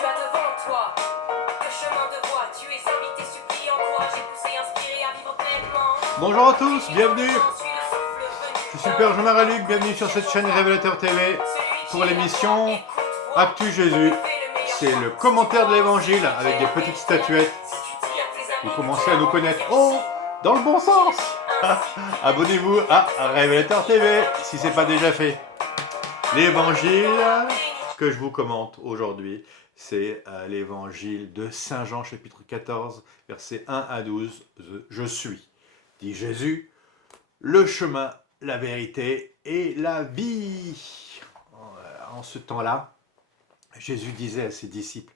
tu as devant toi le chemin de voie. Tu es invité, supplié, encouragé, poussé, inspiré à vivre pleinement. Bonjour à tous, bienvenue. Je suis Père Jean-Marie Luc, bienvenue sur cette chaîne Révélateur TV pour l'émission Actu Jésus. C'est le commentaire de l'évangile avec des petites statuettes. Vous commencez à nous connaître. Oh, dans le bon sens. Abonnez-vous à Révélateur TV si ce n'est pas déjà fait. L'évangile que je vous commente aujourd'hui, c'est l'évangile de Saint Jean, chapitre 14, versets 1 à 12. Je suis, dit Jésus, le chemin, la vérité et la vie. En ce temps-là, Jésus disait à ses disciples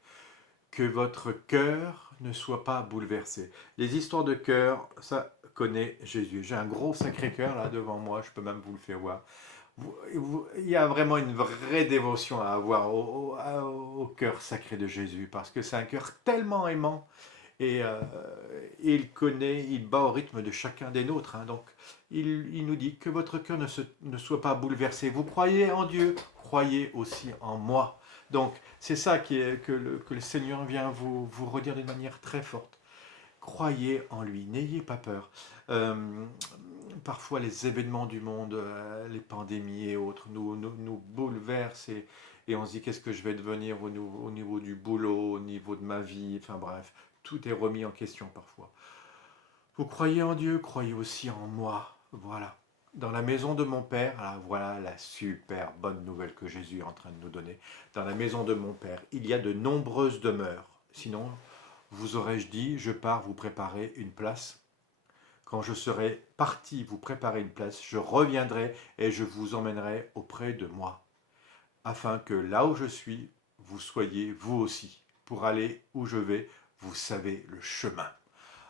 que votre cœur ne soit pas bouleversé. Les histoires de cœur, ça connaît Jésus. J'ai un gros sacré cœur là devant moi, je peux même vous le faire voir. Il y a vraiment une vraie dévotion à avoir au cœur sacré de Jésus, parce que c'est un cœur tellement aimant, et il connaît, il bat au rythme de chacun des nôtres. Hein. Donc il nous dit que votre cœur ne soit pas bouleversé. Vous croyez en Dieu, croyez aussi en moi. Donc c'est ça que le Seigneur vient vous redire d'une manière très forte. Croyez en lui, n'ayez pas peur. Parfois les événements du monde, les pandémies et autres, nous bouleversent, et on se dit qu'est-ce que je vais devenir au niveau du boulot, au niveau de ma vie, enfin bref, tout est remis en question parfois. Vous croyez en Dieu, croyez aussi en moi, voilà. Dans la maison de mon Père, alors voilà la super bonne nouvelle que Jésus est en train de nous donner. Dans la maison de mon Père, il y a de nombreuses demeures, sinon vous aurais-je dit, je pars vous préparer une place. Quand je serai parti vous préparer une place, je reviendrai et je vous emmènerai auprès de moi, afin que là où je suis, vous soyez vous aussi. Pour aller où je vais, vous savez le chemin.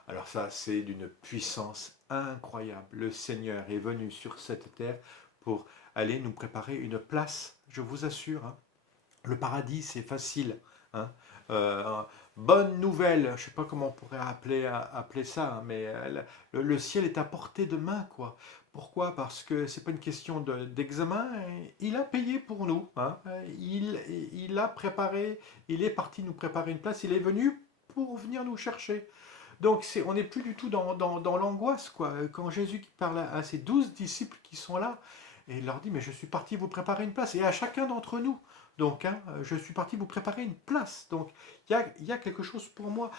Alors ça, c'est d'une puissance incroyable. Le Seigneur est venu sur cette terre pour aller nous préparer une place, je vous assure. Hein. Le paradis, c'est facile. Hein. Bonne nouvelle, je ne sais pas comment on pourrait appeler ça, hein, mais le ciel est à portée de main, quoi. Pourquoi? Parce que c'est pas une question d'examen, il a payé pour nous. Hein. Il a préparé, il est parti nous préparer une place, il est venu pour venir nous chercher. Donc on n'est plus du tout dans l'angoisse, quoi. Quand Jésus parle à ses 12 disciples qui sont là, et il leur dit, mais je suis parti vous préparer une place, et à chacun d'entre nous. Donc, hein, je suis parti vous préparer une place. Donc, il y a quelque chose pour moi.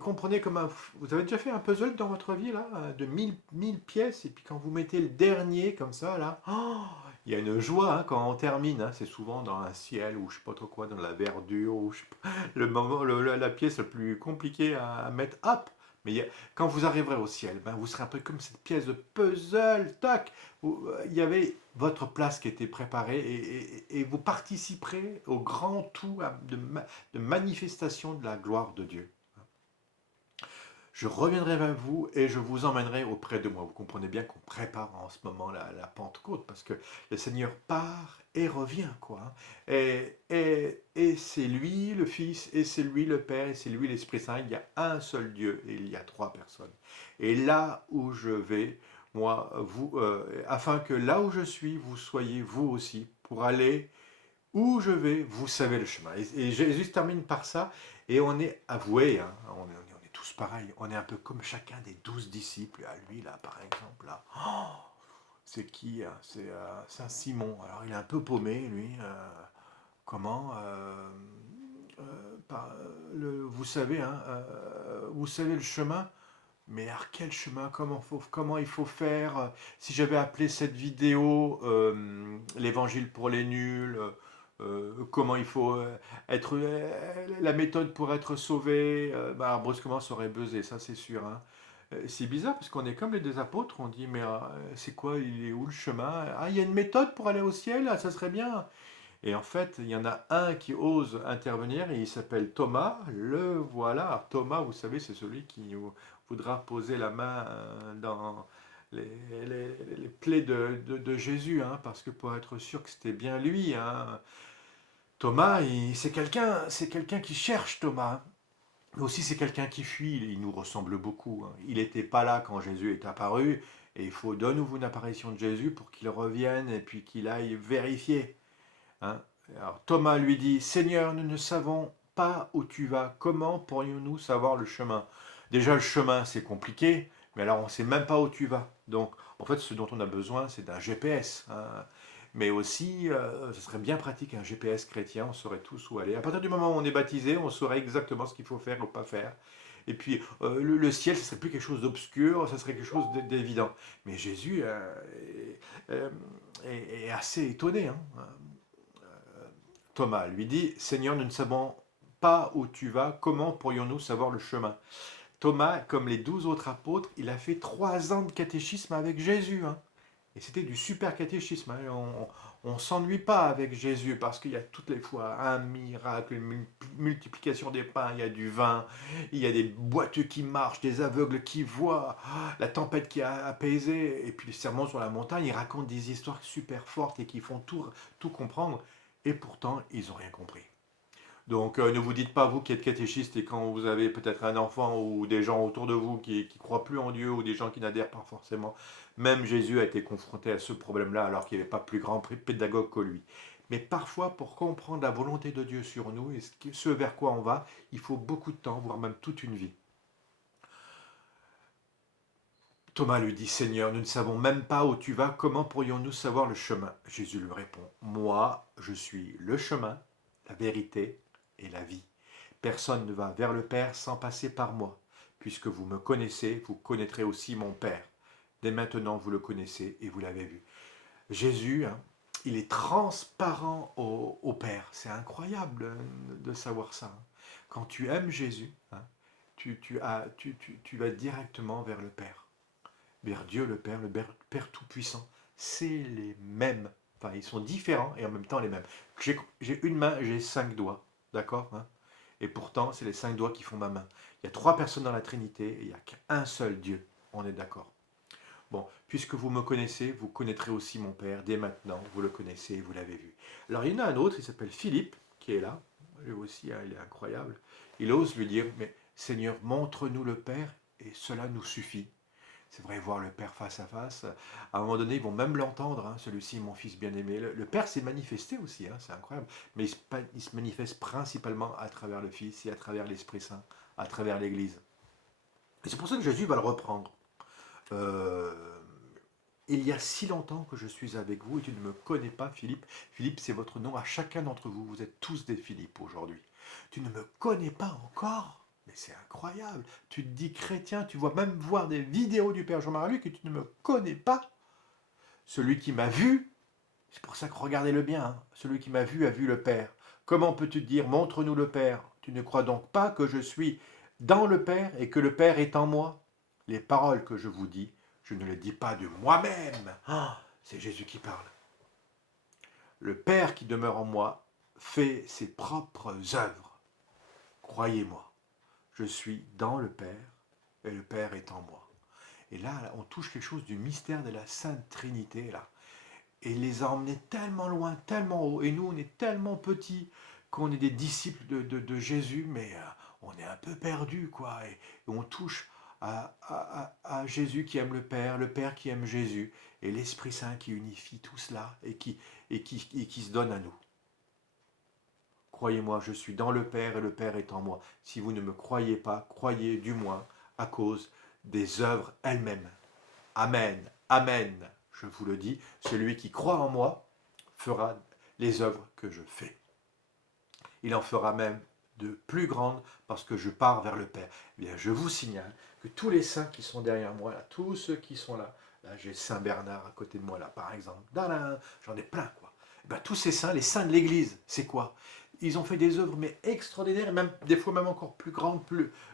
Comprenez comme vous avez déjà fait un puzzle dans votre vie, là, de 1000 pièces, et puis quand vous mettez le dernier, comme ça, là, oh, il y a une joie hein, quand on termine. Hein, c'est souvent dans un ciel, ou je sais pas trop quoi, dans la verdure, ou je sais pas, la pièce la plus compliquée à mettre, hop. Mais quand vous arriverez au ciel, ben, vous serez un peu comme cette pièce de puzzle, tac, où il y avait votre place qui était préparée, et vous participerez au grand tout de manifestation de la gloire de Dieu. Je reviendrai vers vous et je vous emmènerai auprès de moi. Vous comprenez bien qu'on prépare en ce moment la Pentecôte, parce que le Seigneur part et revient, quoi. Et c'est lui le Fils, et c'est lui le Père, et c'est lui l'Esprit Saint. Il y a un seul Dieu et il y a trois personnes. Et là où je vais, moi, vous, afin que là où je suis, vous soyez vous aussi, pour aller où je vais, vous savez le chemin. Et Jésus termine par ça, et on est avoué, hein, on est tous pareils, on est un peu comme chacun des 12 disciples, à lui là par exemple, là. Oh, c'est qui hein? C'est Saint Simon, alors il est un peu paumé lui, comment vous savez, hein, vous savez le chemin, mais alors quel chemin, comment il faut faire? Si j'avais appelé cette vidéo l'évangile pour les nuls, comment il faut être, la méthode pour être sauvé, bah, brusquement ça aurait buzzé, ça c'est sûr. Hein. C'est bizarre parce qu'on est comme les deux apôtres, on dit mais c'est quoi, il est où le chemin? Ah, il y a une méthode pour aller au ciel, ah, ça serait bien. Et en fait, il y en a un qui ose intervenir, et il s'appelle Thomas. Le voilà. Alors, Thomas, vous savez, c'est celui qui voudra poser la main dans les plaies de Jésus, hein, parce que pour être sûr que c'était bien lui. Hein. Thomas, c'est quelqu'un qui cherche, Thomas. Mais aussi, c'est quelqu'un qui fuit. Il nous ressemble beaucoup. Hein. Il n'était pas là quand Jésus est apparu. Et il faut de nouveau une apparition de Jésus pour qu'il revienne et puis qu'il aille vérifier. Hein. Alors Thomas lui dit, Seigneur, nous ne savons pas où tu vas. Comment pourrions-nous savoir le chemin? Déjà, le chemin, c'est compliqué, mais alors on ne sait même pas où tu vas. Donc, en fait, ce dont on a besoin, c'est d'un GPS, hein. Mais aussi, ce serait bien pratique un GPS chrétien, on saurait tous où aller. À partir du moment où on est baptisé, on saurait exactement ce qu'il faut faire ou pas faire. Et puis, le ciel, ce serait plus quelque chose d'obscur, ce serait quelque chose d'évident. Mais Jésus euh, est assez étonné, hein. Thomas lui dit, Seigneur, nous ne savons pas où tu vas, comment pourrions-nous savoir le chemin? Thomas, comme les 12 autres apôtres, il a fait 3 ans de catéchisme avec Jésus, hein. Et c'était du super catéchisme, hein. On ne s'ennuie pas avec Jésus parce qu'il y a toutes les fois un miracle, une multiplication des pains, il y a du vin, il y a des boiteux qui marchent, des aveugles qui voient, la tempête qui a apaisé, et puis les sermons sur la montagne, ils racontent des histoires super fortes et qui font tout comprendre, et pourtant ils n'ont rien compris. Donc ne vous dites pas, vous qui êtes catéchiste, et quand vous avez peut-être un enfant ou des gens autour de vous qui ne croient plus en Dieu ou des gens qui n'adhèrent pas forcément, même Jésus a été confronté à ce problème-là alors qu'il n'y avait pas plus grand pédagogue que lui. Mais parfois, pour comprendre la volonté de Dieu sur nous et ce vers quoi on va, il faut beaucoup de temps, voire même toute une vie. Thomas lui dit, Seigneur, nous ne savons même pas où tu vas, comment pourrions-nous savoir le chemin? Jésus lui répond, moi, je suis le chemin, la vérité et la vie. Personne ne va vers le Père sans passer par moi. Puisque vous me connaissez, vous connaîtrez aussi mon Père. Dès maintenant, vous le connaissez et vous l'avez vu. Jésus, hein, il est transparent au Père. C'est incroyable de savoir ça, hein. Quand tu aimes Jésus, hein, tu vas directement vers le Père, vers Dieu le Père Tout-Puissant. C'est les mêmes. Enfin, ils sont différents et en même temps les mêmes. J'ai une main, j'ai 5 doigts. D'accord, hein? Et pourtant, c'est les 5 doigts qui font ma main. Il y a 3 personnes dans la Trinité et il n'y a qu'un seul Dieu. On est d'accord. Bon, puisque vous me connaissez, vous connaîtrez aussi mon Père. Dès maintenant, vous le connaissez, vous l'avez vu. Alors, il y en a un autre, il s'appelle Philippe, qui est là. Lui aussi, hein, il est incroyable. Il ose lui dire, mais Seigneur, montre-nous le Père et cela nous suffit. C'est vrai, voir le Père face à face. À un moment donné, ils vont même l'entendre, hein, celui-ci est mon fils bien-aimé. Le Père s'est manifesté aussi, hein, c'est incroyable. Mais il se manifeste principalement à travers le Fils et à travers l'Esprit Saint, à travers l'Église. Et c'est pour ça que Jésus va le reprendre. Euh, il y a si longtemps que je suis avec vous et tu ne me connais pas, Philippe. Philippe, c'est votre nom à chacun d'entre vous. Vous êtes tous des Philippe aujourd'hui. Tu ne me connais pas encore? Mais c'est incroyable. Tu te dis chrétien, tu vois même voir des vidéos du Père Jean-Marie Luc et tu ne me connais pas. Celui qui m'a vu, c'est pour ça que regardez-le bien, hein, celui qui m'a vu a vu le Père. Comment peux-tu te dire, montre-nous le Père? Tu ne crois donc pas que je suis dans le Père et que le Père est en moi? Les paroles que je vous dis, je ne les dis pas de moi-même. Ah, c'est Jésus qui parle. Le Père qui demeure en moi fait ses propres œuvres. Croyez-moi. Je suis dans le Père et le Père est en moi. Et là, on touche quelque chose du mystère de la Sainte Trinité, là. Et il les a emmenés tellement loin, tellement haut. Et nous, on est tellement petits qu'on est des disciples de Jésus, mais on est un peu perdus, quoi. Et on touche à Jésus qui aime le Père qui aime Jésus, et l'Esprit Saint qui unifie tout cela et qui se donne à nous. Croyez-moi, je suis dans le Père et le Père est en moi. Si vous ne me croyez pas, croyez du moins à cause des œuvres elles-mêmes. Amen, amen, je vous le dis, celui qui croit en moi fera les œuvres que je fais. Il en fera même de plus grandes parce que je pars vers le Père. Eh bien, je vous signale que tous les saints qui sont derrière moi, là, tous ceux qui sont là, là j'ai Saint Bernard à côté de moi, là, par exemple, j'en ai plein, quoi. Eh bien, tous ces saints, les saints de l'Église, c'est quoi? Ils ont fait des œuvres mais extraordinaires, et même des fois même encore plus grandes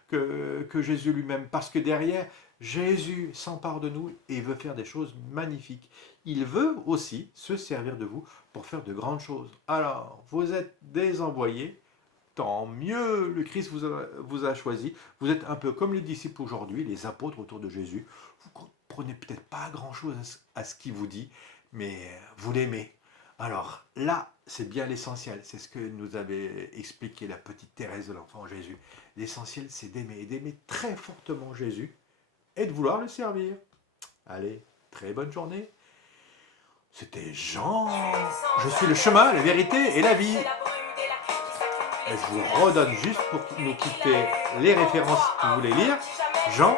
que Jésus lui-même, parce que derrière, Jésus s'empare de nous et veut faire des choses magnifiques. Il veut aussi se servir de vous pour faire de grandes choses. Alors, vous êtes des envoyés, tant mieux, le Christ vous a choisi. Vous êtes un peu comme les disciples aujourd'hui, les apôtres autour de Jésus. Vous ne comprenez peut-être pas grand-chose à ce qu'il vous dit, mais vous l'aimez. Alors là, c'est bien l'essentiel. C'est ce que nous avait expliqué la petite Thérèse de l'Enfant Jésus. L'essentiel, c'est d'aimer, et d'aimer très fortement Jésus et de vouloir le servir. Allez, très bonne journée. C'était Jean. Je suis le chemin, la vérité et la vie. Je vous redonne juste pour nous quitter les références que vous voulez lire. Jean,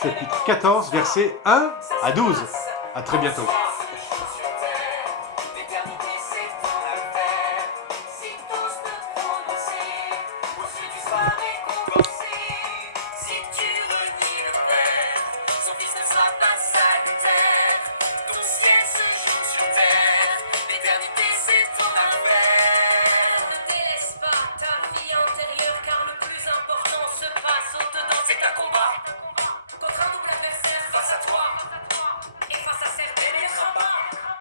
chapitre 14, versets 1 à 12. À très bientôt. L'éternité c'est ton affaire. Si tous te prononcer, au sud tu seras récompensé. Si tu